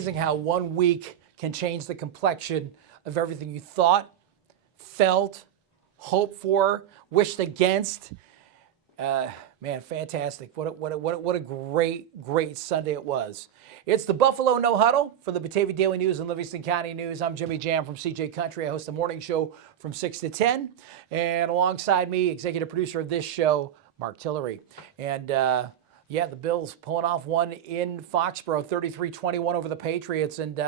amazing how 1 week can change the complexion of everything you thought, felt, hoped for, wished against. Man, fantastic. What a great Sunday it was. It's the Buffalo No Huddle for the Batavia Daily News and Livingston County News. I'm Jimmy Jam from CJ Country. I host the morning show from 6 to 10. And alongside me, executive producer of this show, Mark Tillery. And yeah, the Bills pulling off one in Foxborough, 33-21 over the Patriots. And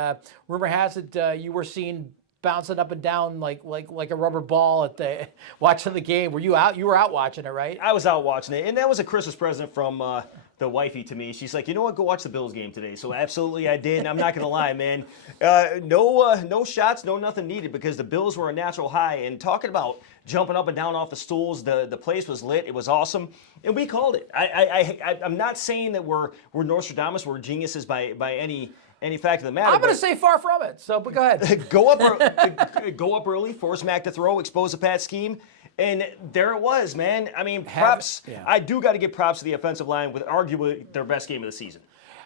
rumor has it you were seen bouncing up and down like a rubber ball at the watching the game. Were you out? You were out watching it, right? I was out watching it, and that was a Christmas present from the wifey to me. She's like, you know what? Go watch the Bills game today. So absolutely, I did. And I'm not gonna lie, man. No shots, no nothing needed because the Bills were a natural high. And talking about jumping up and down off the stools, the place was lit. It was awesome, and we called it. I'm not saying that we're Nostradamus, we're geniuses by any fact of the matter. I'm going to say far from it. So, but go ahead. go up early, force Mac to throw, expose the Pat scheme, and there it was, man. I mean, props. Yeah. I do got to give props to the offensive line with arguably their best game of the season.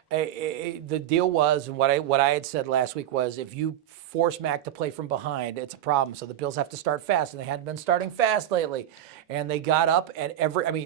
The deal was, and what I had said last week was, if you force Mac to play from behind, it's a problem. So the Bills have to start fast, and they hadn't been starting fast lately. And they got up and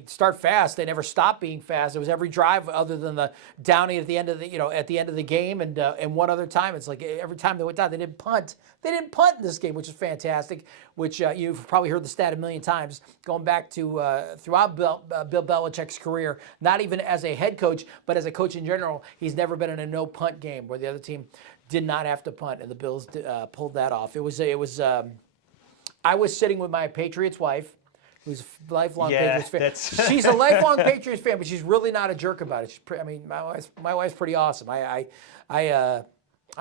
start fast. They never stopped being fast. It was every drive other than the downing at the end of the game, and one other time. It's like every time they went down, they didn't punt. They didn't punt in this game, which is fantastic. Which you've probably heard the stat a million times, going back to throughout Bill Belichick's career. Not even as a head coach, but as a coach in general, he's never been in a no punt game where the other team did not have to punt, and the Bills pulled that off. I was sitting with my Patriots wife, who's a lifelong Patriots fan. She's a lifelong Patriots fan, but she's really not a jerk about it. My wife's pretty awesome. I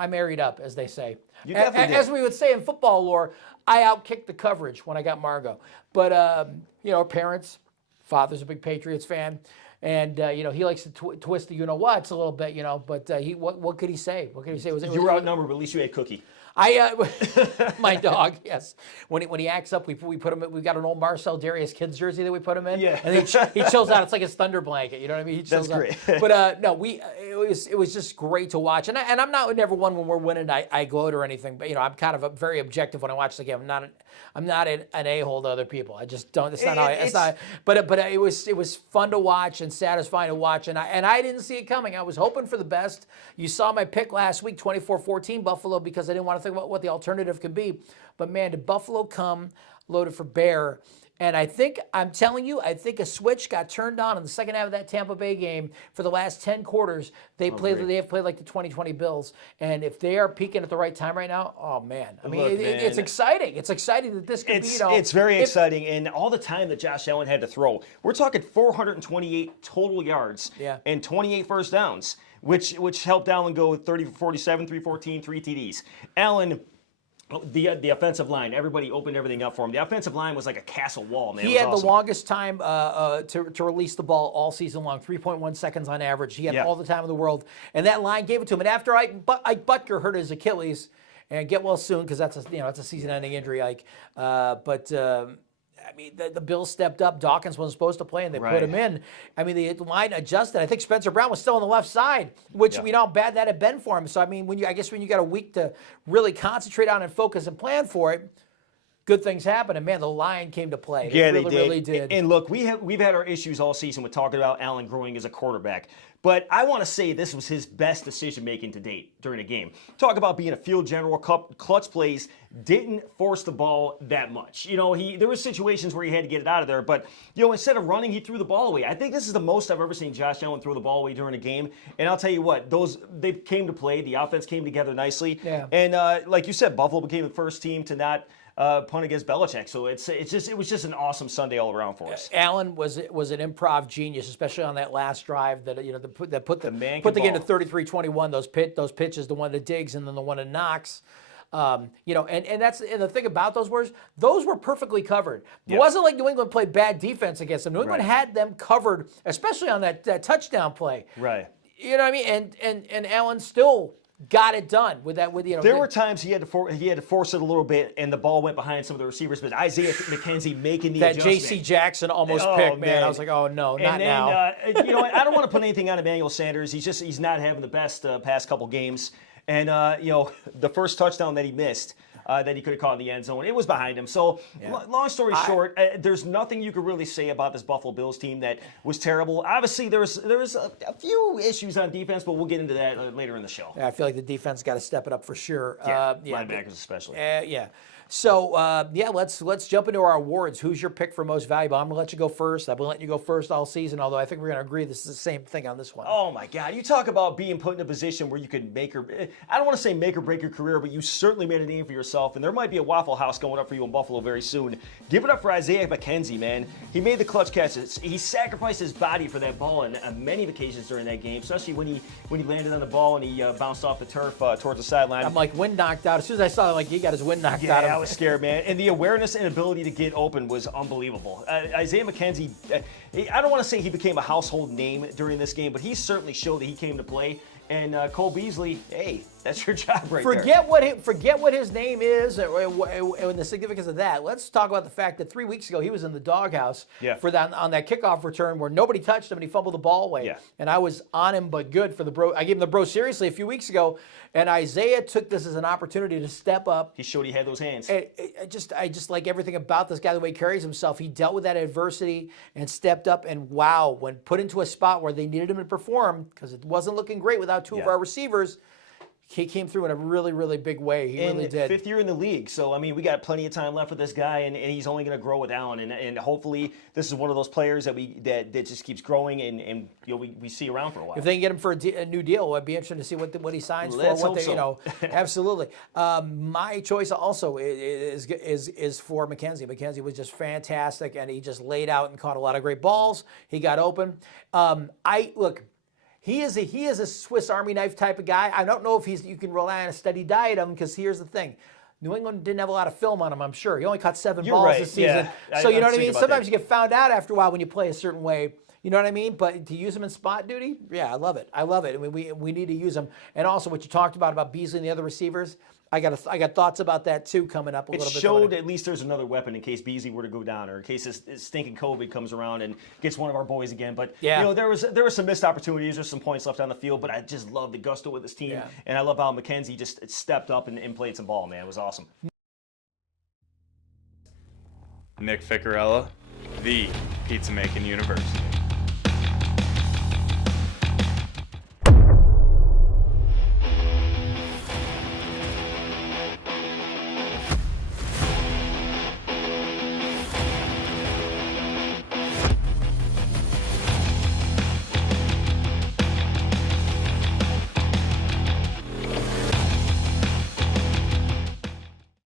married up, as they say. You definitely did. As we would say in football lore, I outkicked the coverage when I got Margot. But our parents, father's a big Patriots fan. And he likes to twist the a little bit, But what could he say? What could he say? You were outnumbered, but at least you had Cookie. My dog, yes. When he acts up, we put him. We've got an old Marcel Darius kids jersey that we put him in. Yeah. And he chills out. It's like his thunder blanket. You know what I mean? He chills That's great. Out. But no, it was just great to watch. And I'm not never one when we're winning. I gloat or anything. But I'm kind of very objective when I watch the game. I'm not an a-hole to other people. I just don't. It's not how. It's not. But it was fun to watch and satisfying to watch. And I didn't see it coming. I was hoping for the best. You saw my pick last week, 24-14 Buffalo, because I didn't want to think about what the alternative could be. But man, did Buffalo come loaded for bear. And I'm telling you, I think a switch got turned on in the second half of that Tampa Bay game. For the last 10 quarters, they have played like the 2020 Bills. And if they are peaking at the right time right now, oh man. It's exciting. It's exciting that this could be, It's very exciting. And all the time that Josh Allen had to throw, we're talking 428 total yards and 28 first downs, which helped Allen go 30 for 47, 314, 3 TDs. Allen, the offensive line, everybody opened everything up for him. The offensive line was like a castle wall, man. He had the longest time to release the ball all season long, 3.1 seconds on average. He had all the time in the world, and that line gave it to him. And after Ike Butker hurt his Achilles, and get well soon because that's a season-ending injury, Ike. The Bills stepped up. Dawkins wasn't supposed to play, and they put him in. The line adjusted. I think Spencer Brown was still on the left side, which we know how bad that had been for him. So, when you got a week to really concentrate on and focus and plan for it, good things happen. And, man, the line came to play. Yeah, they really did. And, look, we've had our issues all season with talking about Allen growing as a quarterback. But I want to say this was his best decision-making to date during a game. Talk about being a field general, clutch plays, didn't force the ball that much. There were situations where he had to get it out of there, but, instead of running, he threw the ball away. I think this is the most I've ever seen Josh Allen throw the ball away during a game. And I'll tell you what, they came to play. The offense came together nicely. Yeah. And like you said, Buffalo became the first team to not punt against Belichick. So it was just an awesome Sunday all around for us. Allen was an improv genius, especially on that last drive that put the game to 33-21. Those pitches, the one to Diggs and then the one to Knox. And the thing about those were perfectly covered. It wasn't like New England played bad defense against them. New England had them covered, especially on that touchdown play. Right. You know what I mean? And Allen still got it done with that. There were times he had to force it a little bit, and the ball went behind some of the receivers. But Isaiah McKenzie making the adjustment. J.C. Jackson almost picked, man. I was like, oh no, not now. I don't want to put anything on Emmanuel Sanders. He's not having the best past couple games. And, the first touchdown that he missed, that he could have caught in the end zone, it was behind him. So, long story short, there's nothing you could really say about this Buffalo Bills team that was terrible. Obviously, there was a few issues on defense, but we'll get into that later in the show. Yeah, I feel like the defense got to step it up for sure. Linebackers especially. Yeah. So, let's jump into our awards. Who's your pick for most valuable? I'm going to let you go first. I've been letting you go first all season, although I think we're going to agree this is the same thing on this one. Oh, my God. You talk about being put in a position where you could I don't want to say make or break your career, but you certainly made a name for yourself, and there might be a Waffle House going up for you in Buffalo very soon. Give it up for Isaiah McKenzie, man. He made the clutch catches. He sacrificed his body for that ball on many occasions during that game, especially when he landed on the ball and he bounced off the turf towards the sideline. I'm like wind knocked out. As soon as I saw him, he got his wind knocked out of him. Yeah, I was scared, man. And the awareness and ability to get open was unbelievable. Isaiah McKenzie, I don't want to say he became a household name during this game, but he certainly showed that he came to play. And Cole Beasley, hey, that's your job right there. Forget what his name is and the significance of that. Let's talk about the fact that 3 weeks ago he was in the doghouse on that kickoff return where nobody touched him and he fumbled the ball away. Yeah. And I was on him, but good for the bro. I gave him the bro seriously a few weeks ago, and Isaiah took this as an opportunity to step up. He showed he had those hands. I just like everything about this guy, the way he carries himself. He dealt with that adversity and stepped up, and wow, when put into a spot where they needed him to perform, because it wasn't looking great without two of our receivers, he came through in a really, really big way. He really did. Fifth year in the league. So, I mean, we got plenty of time left with this guy, and he's only going to grow with Allen. And hopefully this is one of those players that just keeps growing and we see around for a while. If they can get him for a new deal, it'd be interesting to see what he signs Let's for. hope so. Absolutely. My choice also is for McKenzie. McKenzie was just fantastic, and he just laid out and caught a lot of great balls. He got open. He is a Swiss Army knife type of guy. I don't know if you can rely on a steady diet of him, because here's the thing. New England didn't have a lot of film on him, I'm sure. He only caught 7 balls this season. Yeah. So you know what I mean? Sometimes you get found out after a while when you play a certain way. You know what I mean? But to use him in spot duty, yeah, I love it. I mean, we need to use him. And also what you talked about Beasley and the other receivers, I got thoughts about that too coming up a little bit. It showed at least there's another weapon in case Beasley were to go down, or in case this stinking COVID comes around and gets one of our boys again. But there was some missed opportunities. There's some points left on the field, but I just love the gusto with this team, and I love how McKenzie just stepped up and played some ball. Man, it was awesome. Nick Ficarella, the Pizza Making University.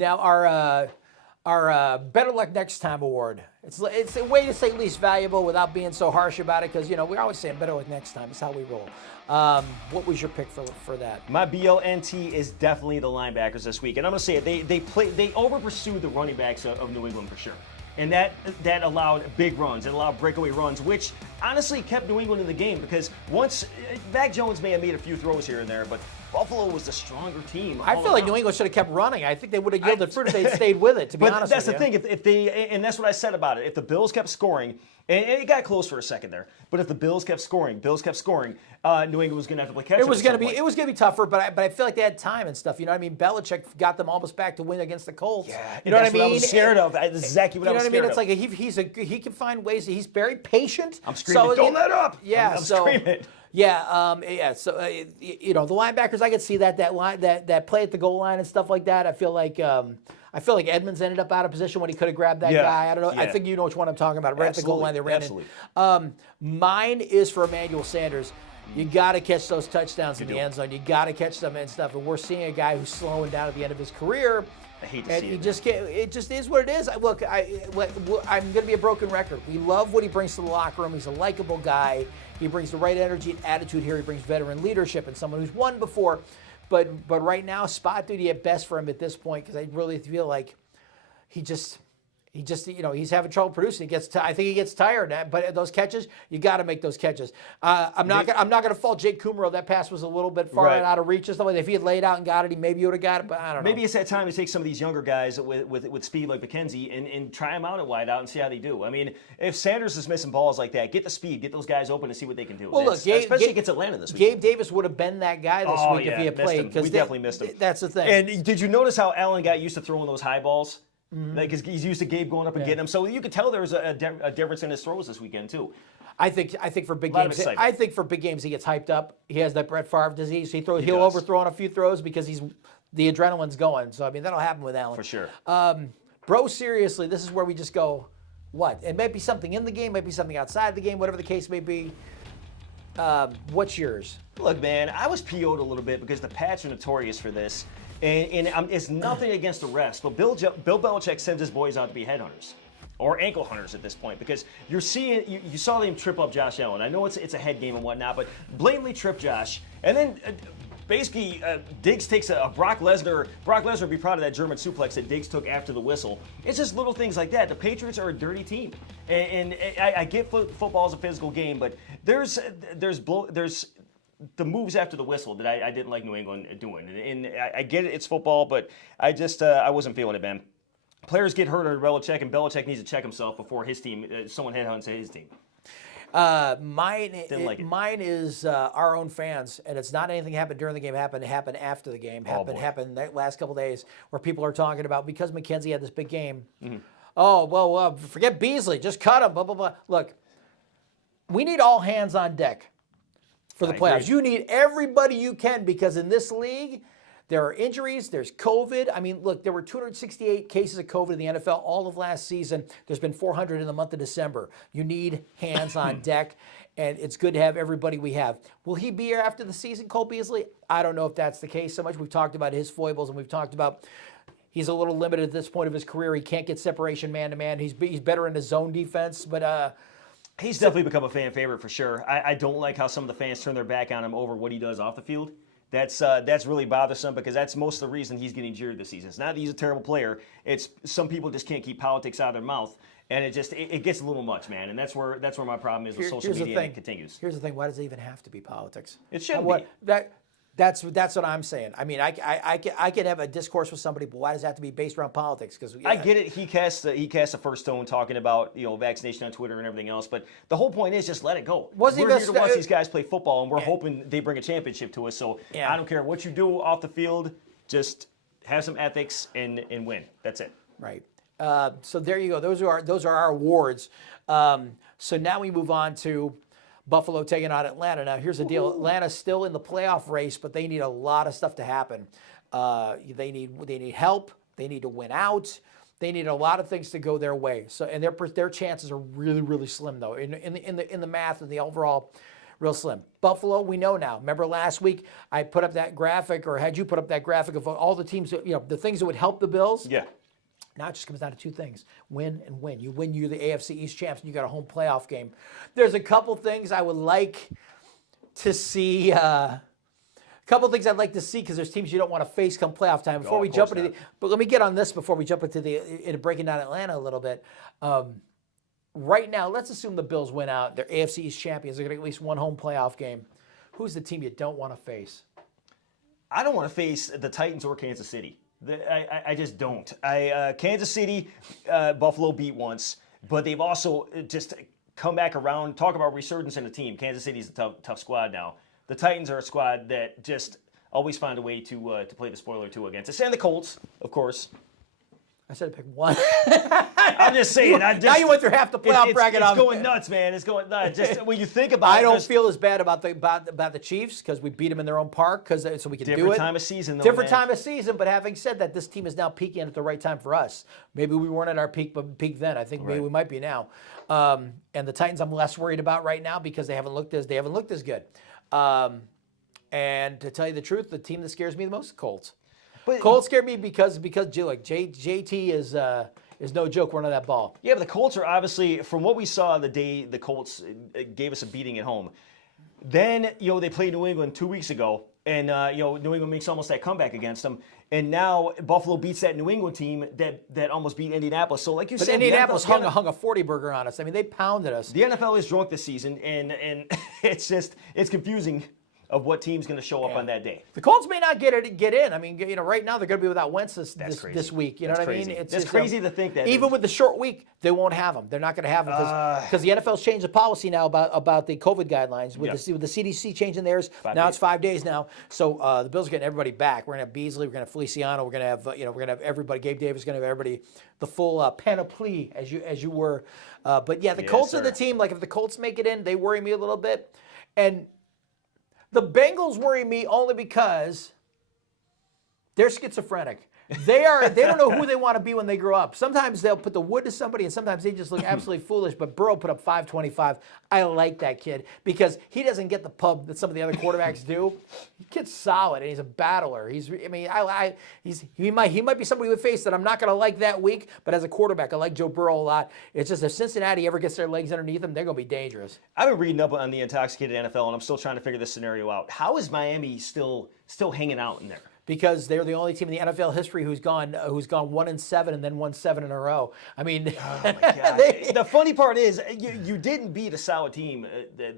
Now our Better Luck Next Time award. It's a way to say least valuable without being so harsh about it, because we're always saying better luck next time. It's how we roll. What was your pick for that? My BLNT is definitely the linebackers this week, and I'm gonna say it. They over pursued the running backs of New England for sure. And that allowed big runs. It allowed breakaway runs, which honestly kept New England in the game, because once Mac Jones may have made a few throws here and there, but Buffalo was the stronger team. I feel like New England should have kept running. I think they would have yielded fruit if they stayed with it, to be honest with you. But that's the thing. If they, and that's what I said about it. If the Bills kept scoring, and it got close for a second there, but if the Bills kept scoring, New England was going to have to play catch up. It was going to be tougher, but I feel like they had time and stuff. You know what I mean? Belichick got them almost back to win against the Colts. Yeah, you know what I mean? I was scared of. That's exactly what I was scared of. It's like he can find ways. He's very patient. I'm screaming, don't let up. Yeah, I'm screaming. Yeah, So the linebackers, I could see that play at the goal line and stuff like that. I feel like Edmonds ended up out of position when he could have grabbed that guy. I don't know. Yeah. I think you know which one I'm talking about. Right at the goal line, they ran in. Mine is for Emmanuel Sanders. You got to catch those touchdowns in the end zone. You got to catch them and stuff. And we're seeing a guy who's slowing down at the end of his career. I hate to see it. It just is what it is. I'm going to be a broken record. We love what he brings to the locker room. He's a likable guy. He brings the right energy and attitude here. He brings veteran leadership and someone who's won before. But right now, spot duty at best for him at this point, because I really feel like he he just, he's having trouble producing. I think he gets tired. But those catches, you got to make those catches. I'm not going to fault Jake Kummerow. That pass was a little bit far out of reach. Or something. If he had laid out and got it, he maybe would have got it. But I don't know. Maybe it's that time to take some of these younger guys with speed like McKenzie and try them out at wide out and see how they do. I mean, if Sanders is missing balls like that, get the speed, get those guys open and see what they can do. Well, look, especially against Atlanta this week. Gabe Davis would have been that guy this week if he had played. We definitely missed him. That's the thing. And did you notice how Allen got used to throwing those high balls? Because he's used to Gabe going up and getting them. So you could tell there was a difference in his throws this weekend too. I think for big games, he gets hyped up. He has that Brett Favre disease. He'll overthrow on a few throws because the adrenaline's going. So I mean that'll happen with Allen for sure. Bro, seriously, this is where we just go. What? It might be something in the game, might be something outside the game, whatever the case may be. What's yours? Look, man, I was PO'd a little bit because the Pats are notorious for this. And it's nothing against the refs, but Bill Belichick sends his boys out to be headhunters or ankle hunters at this point because you saw them trip up Josh Allen. I know it's a head game and whatnot, but blatantly trip Josh. And then basically Diggs takes a Brock Lesnar. Brock Lesnar would be proud of that German suplex that Diggs took after the whistle. It's just little things like that. The Patriots are a dirty team. And I get football is a physical game, but there's the moves after the whistle that I didn't like New England doing. And I get it, it's football, but I just I wasn't feeling it, man. Players get hurt under Belichick, and Belichick needs to check himself before his team, someone headhunts his team. Mine is our own fans, and it's not anything happened during the game. It happened after the game. Happened that last couple days where people are talking about because McKenzie had this big game. Oh, well, forget Beasley. Just cut him, blah, blah, blah. Look, we need all hands on deck for the playoffs. You need everybody you can because in this league, there are injuries, there's COVID. I mean, look, there were 268 cases of COVID in the NFL all of last season. There's been 400 in the month of December. You need hands on deck, and it's good to have everybody we have. Will he be here after the season, Cole Beasley? I don't know if that's the case so much. We've talked about his foibles, and we've talked about he's a little limited at this point of his career. He can't get separation man-to-man. He's better in his zone defense, but he's definitely become a fan favorite for sure. I don't like how some of the fans turn their back on him over what he does off the field. That's really bothersome because that's most of the reason he's getting jeered this season. It's not that he's a terrible player. It's some people just can't keep politics out of their mouth, and it gets a little much, man. And that's where my problem is with social media, and it continues. Here's the thing: why does it even have to be politics? It shouldn't be. That's what I'm saying. I mean, I could have a discourse with somebody, but why does it have to be based around politics? Because I get it. He cast the first tone talking about vaccination on Twitter and everything else, but the whole point is just let it go. We're here to watch these guys play football, and we're hoping they bring a championship to us. So I don't care what you do off the field, just have some ethics and win. That's it. Right. So there you go. Those are our awards. So now we move on to Buffalo taking on Atlanta. Now, here's the deal. Atlanta's still in the playoff race, but they need a lot of stuff to happen. They need help. They need to win out. They need a lot of things to go their way. So, and their chances are really, really slim, though. In the math and the overall, real slim. Buffalo, we know now. Remember last week I put up that graphic, or had you put up that graphic of all the teams, the things that would help the Bills? Yeah. Now it just comes down to two things: win and win. You win, you're the AFC East champs, and you got a home playoff game. There's a couple things I would like to see. A couple things I'd like to see because there's teams you don't want to face come playoff time. Before we jump into but let me get on this before we jump into breaking down Atlanta a little bit. Right now, let's assume the Bills win out. They're AFC East champions. They're going to get at least one home playoff game. Who's the team you don't want to face? I don't want to face the Titans or Kansas City. I just don't. Kansas City, Buffalo beat once, but they've also just come back around. Talk about resurgence in the team. Kansas City's a tough squad now. The Titans are a squad that just always find a way to play the spoiler two against us. And the Colts, of course. I said pick one. I'm just saying. Now you went through half the playoff bracket. It's going nuts, man. It's going nuts. Just when you think about it. I don't feel as bad about the Chiefs because we beat them in their own park so we can do it. Different time of season, though, Different time of season, but having said that, this team is now peaking at the right time for us. Maybe we weren't at our peak then. I think maybe we might be now. And the Titans I'm less worried about right now because they haven't looked as good. And to tell you the truth, the team that scares me the most is the Colts. Colts scare me because JT is no joke running that ball. Yeah, but the Colts are obviously, from what we saw the day the Colts gave us a beating at home. Then they played New England 2 weeks ago, and New England makes almost that comeback against them. And now Buffalo beats that New England team that almost beat Indianapolis. So like you But said, Indianapolis the NFL hung a 40 burger on us. I mean, they pounded us. The NFL is drunk this season, and it's confusing of what team's going to show up on that day. The Colts may not get in. I mean, right now they're going to be without Wentz this week. You know That's what crazy. I mean? That's crazy to think that. Even with the short week, they won't have them. They're not going to have them because the NFL's changed the policy now about the COVID guidelines with the CDC changing theirs. It's 5 days now. So the Bills are getting everybody back. We're going to have Beasley. We're going to have Feliciano. We're going to have we're going to have everybody. Gabe Davis is going to have everybody. The full panoply as you were. But yeah, the Colts are the team. Like if the Colts make it in, they worry me a little bit. And the Bengals worry me only because they're schizophrenic. They don't know who they want to be when they grow up. Sometimes they'll put the wood to somebody, and sometimes they just look absolutely foolish. But Burrow put up 525. I like that kid because he doesn't get the pub that some of the other quarterbacks do. The kid's solid, and he's a battler. He might be somebody we face that I'm not going to like that week. But as a quarterback, I like Joe Burrow a lot. It's just if Cincinnati ever gets their legs underneath them, they're going to be dangerous. I've been reading up on the intoxicated NFL, and I'm still trying to figure this scenario out. How is Miami still hanging out in there? Because they're the only team in the NFL history who's gone 1-7 and then won 7 in a row. I mean, oh my God. The funny part is you didn't beat a solid team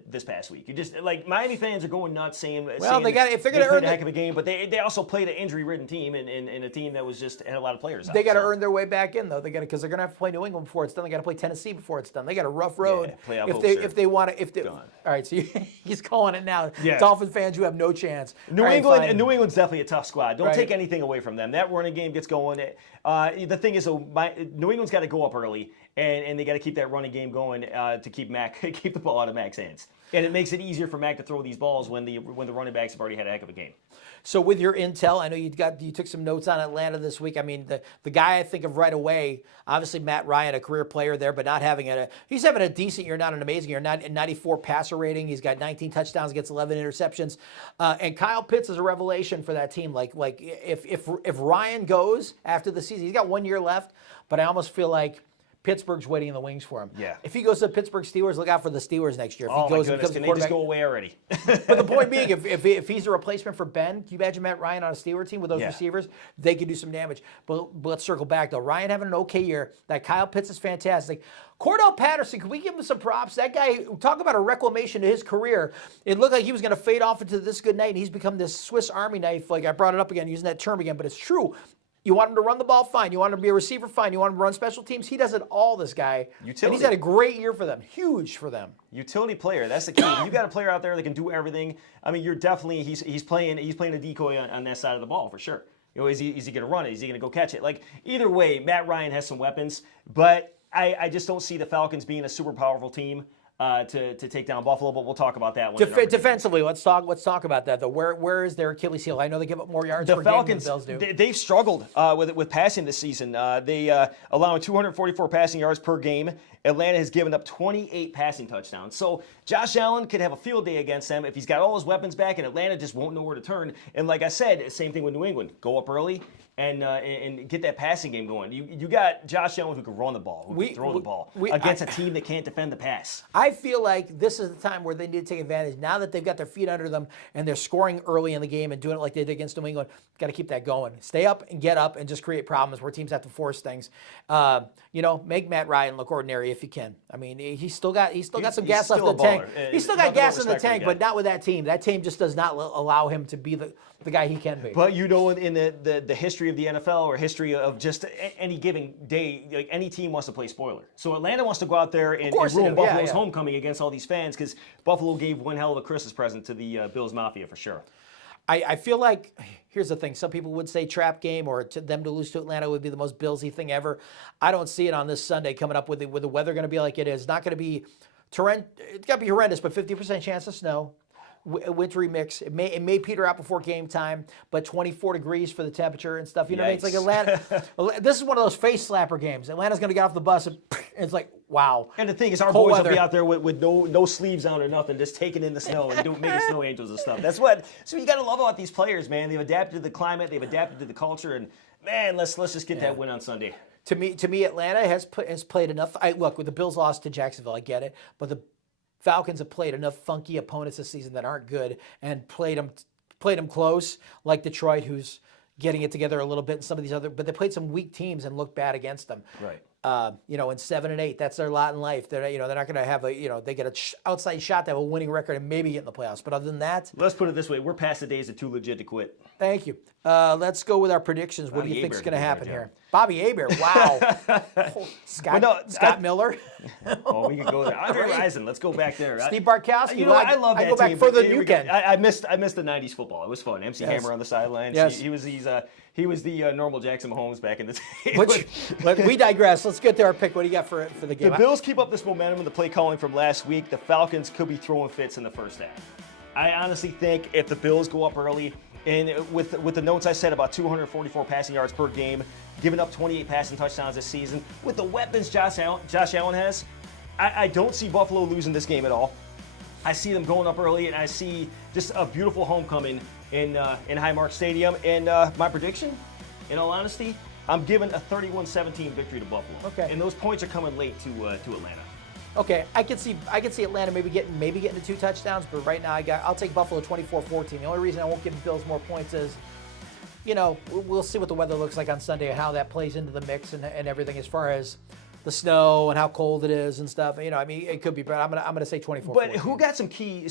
this past week. You just like Miami fans are going nuts saying if they're going to earn a heck of a game, but they also played an injury-ridden team and a team that was just had a lot of players. They got to earn their way back in though. Because they're going to have to play New England before it's done. They got to play Tennessee before it's done. They got a rough road. Yeah, if they want to. All right, so he's calling it now. Yeah. Dolphins fans, you have no chance. New England's definitely a tough squad. Don't take anything away from them. That running game gets going. The thing is, New England's got to go up early, and they got to keep that running game going to keep the ball out of Mac's hands. And it makes it easier for Mac to throw these balls when the running backs have already had a heck of a game. So with your intel, I know you took some notes on Atlanta this week. I mean, the guy I think of right away, obviously Matt Ryan, a career player there, but not having he's having a decent year, not an amazing year. 94 passer rating. He's got 19 touchdowns, gets 11 interceptions, and Kyle Pitts is a revelation for that team. Like if Ryan goes after the season, he's got 1 year left, but I almost feel like Pittsburgh's waiting in the wings for him. Yeah. If he goes to the Pittsburgh Steelers, look out for the Steelers next year. If he goes my goodness, can they just go away already? But the point being, if he's a replacement for Ben, can you imagine Matt Ryan on a Steelers team with those receivers? They could do some damage. But let's circle back, though. Ryan having an okay year. That Kyle Pitts is fantastic. Cordell Patterson, can we give him some props? That guy, talk about a reclamation to his career. It looked like he was going to fade off into this good night, and he's become this Swiss Army knife. Like I brought it up again, using that term again, but it's true. You want him to run the ball, fine. You want him to be a receiver, fine. You want him to run special teams, he does it all, this guy. Utility. And he's had a great year for them. Huge for them. Utility player. That's the key. You got a player out there that can do everything. I mean, you're definitely he's playing a decoy on that side of the ball for sure. You know, is he going to run it? Is he going to go catch it? Like either way, Matt Ryan has some weapons, but I just don't see the Falcons being a super powerful team to take down Buffalo. But we'll talk about that one. Defensively, let's talk about that though. Where is their Achilles heel? I know they give up more yards per Falcons, game than the Bills do. They've struggled with passing this season. They allowing 244 passing yards per game. Atlanta has given up 28 passing touchdowns. So Josh Allen could have a field day against them if he's got all his weapons back, and Atlanta just won't know where to turn. And like I said, same thing with New England. Go up early and get that passing game going. You got Josh Allen who can run the ball, who can throw the ball against a team that can't defend the pass. I feel like this is the time where they need to take advantage. Now that they've got their feet under them and they're scoring early in the game and doing it like they did against New England, got to keep that going. Stay up and get up and just create problems where teams have to force things. Make Matt Ryan look ordinary if you can. I mean, he's still got some gas left in the tank. He's still got gas in the tank, but not with that team. That team just does not allow him to be the guy he can be. But in the history of the NFL or history of just any given day, like any team wants to play spoiler. So Atlanta wants to go out there and ruin Buffalo's homecoming against all these fans because Buffalo gave one hell of a Christmas present to the Bills Mafia for sure. I feel like, here's the thing, some people would say trap game or to them to lose to Atlanta would be the most Billsy thing ever. I don't see it on this Sunday coming up with the weather going to be like it is. It's not going to be it's got to be horrendous, but 50% chance of snow. Wintry mix. It may peter out before game time, but 24 degrees for the temperature and stuff. You know what I mean? It's like Atlanta. This is one of those face slapper games. Atlanta's going to get off the bus and it's like, wow. And the thing is, our boys will be out there with no sleeves on or nothing, just taking in the snow and making snow angels and stuff. So you got to love about these players, man. They've adapted to the climate, they've adapted to the culture, and man, let's just get that win on Sunday. To me, Atlanta has played enough. Look, with the Bills lost to Jacksonville, I get it, but the Falcons have played enough funky opponents this season that aren't good and played them close, like Detroit, who's getting it together a little bit. And some of these other, but they played some weak teams and looked bad against them. Right. In 7 and 8, that's their lot in life. They're not going to have they get an outside shot to have a winning record and maybe get in the playoffs. But other than that, Let's put it this way: we're past the days of too legit to quit. thank you. Let's go with our predictions. What do Bobby you think is Hebert going to did a happen great here? job. Bobby Hebert, wow. Scott Miller, Oh, we can go there. Andre Rison, let's go back there. Steve Bartkowski. You know, I love that I go back team, further but than you we got- can. I missed the '90s football. It was fun. MC Yes. Hammer on the sidelines. Yes. He was the normal Jackson Mahomes back in the day. But we digress. Let's get to our pick. What do you got for the game? The Bills keep up this momentum in the play calling from last week. The Falcons could be throwing fits in the first half. I honestly think if the Bills go up early, and with the notes I said about 244 passing yards per game, giving up 28 passing touchdowns this season, with the weapons Josh Allen has, I don't see Buffalo losing this game at all. I see them going up early, and I see just a beautiful homecoming in Highmark Stadium. And my prediction, in all honesty, I'm giving a 31-17 victory to Buffalo. Okay. And those points are coming late to Atlanta. Okay, I can see Atlanta maybe getting to 2 touchdowns, but right now I'll take Buffalo 24-14. The only reason I won't give the Bills more points is, we'll see what the weather looks like on Sunday and how that plays into the mix and everything as far as the snow and how cold it is and stuff. It could be, but I'm gonna say 24-14. But who got some key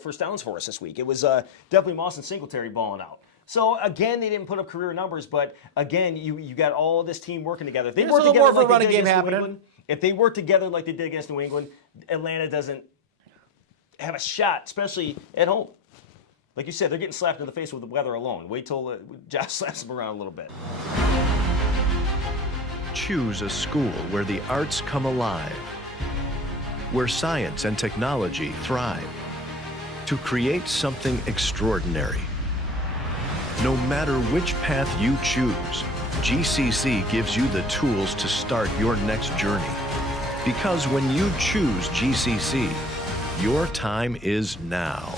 first downs for us this week? It was definitely Moss and Singletary balling out. So again, they didn't put up career numbers, but again, you got all this team working together. If they There's work a little together more of a like they running did game against New happening. England, if they work together like they did against New England, Atlanta doesn't have a shot, especially at home. Like you said, they're getting slapped in the face with the weather alone. Wait till Josh slaps them around a little bit. Choose a school where the arts come alive, where science and technology thrive, to create something extraordinary. No matter which path you choose, GCC gives you the tools to start your next journey. Because when you choose GCC, your time is now.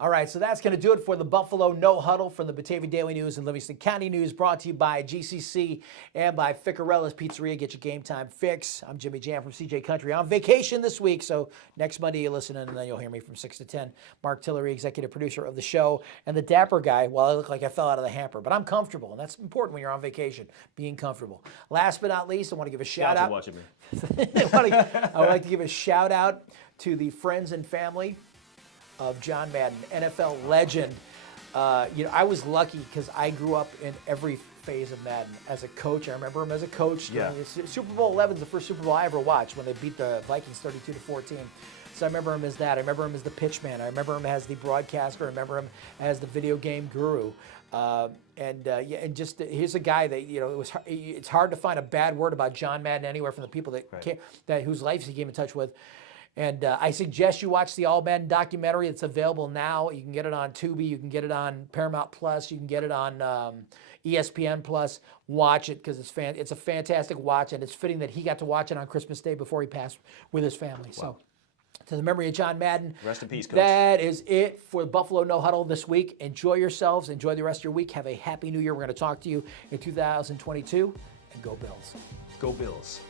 All right, so that's going to do it for the Buffalo No Huddle from the Batavia Daily News and Livingston County News, brought to you by GCC and by Ficarella's Pizzeria. Get your game time fix. I'm Jimmy Jam from CJ Country. I'm on vacation this week, so next Monday you're listening, and then you'll hear me from 6 to 10. Mark Tillery, executive producer of the show, and the dapper guy. Well, I look like I fell out of the hamper, but I'm comfortable, and that's important when you're on vacation, being comfortable. Last but not least, I want to give a shout out. Watching me. I would like to give a shout out to the friends and family of John Madden, NFL legend. I was lucky because I grew up in every phase of Madden. As a coach, I remember him as a coach. Yeah. Super Bowl 11 is the first Super Bowl I ever watched when they beat the Vikings 32-14. So I remember him as that. I remember him as the pitchman. I remember him as the broadcaster. I remember him as the video game guru. And just here's a guy that it's hard to find a bad word about John Madden anywhere from the people that whose lives he came in touch with. And I suggest you watch the All Madden documentary. It's available now. You can get it on Tubi. You can get it on Paramount Plus. You can get it on ESPN Plus. Watch it because it's a fantastic watch, and it's fitting that he got to watch it on Christmas Day before he passed with his family. Wow. So, to the memory of John Madden. Rest in peace, Coach. That is it for Buffalo No Huddle this week. Enjoy yourselves. Enjoy the rest of your week. Have a happy new year. We're going to talk to you in 2022. And go Bills. Go Bills.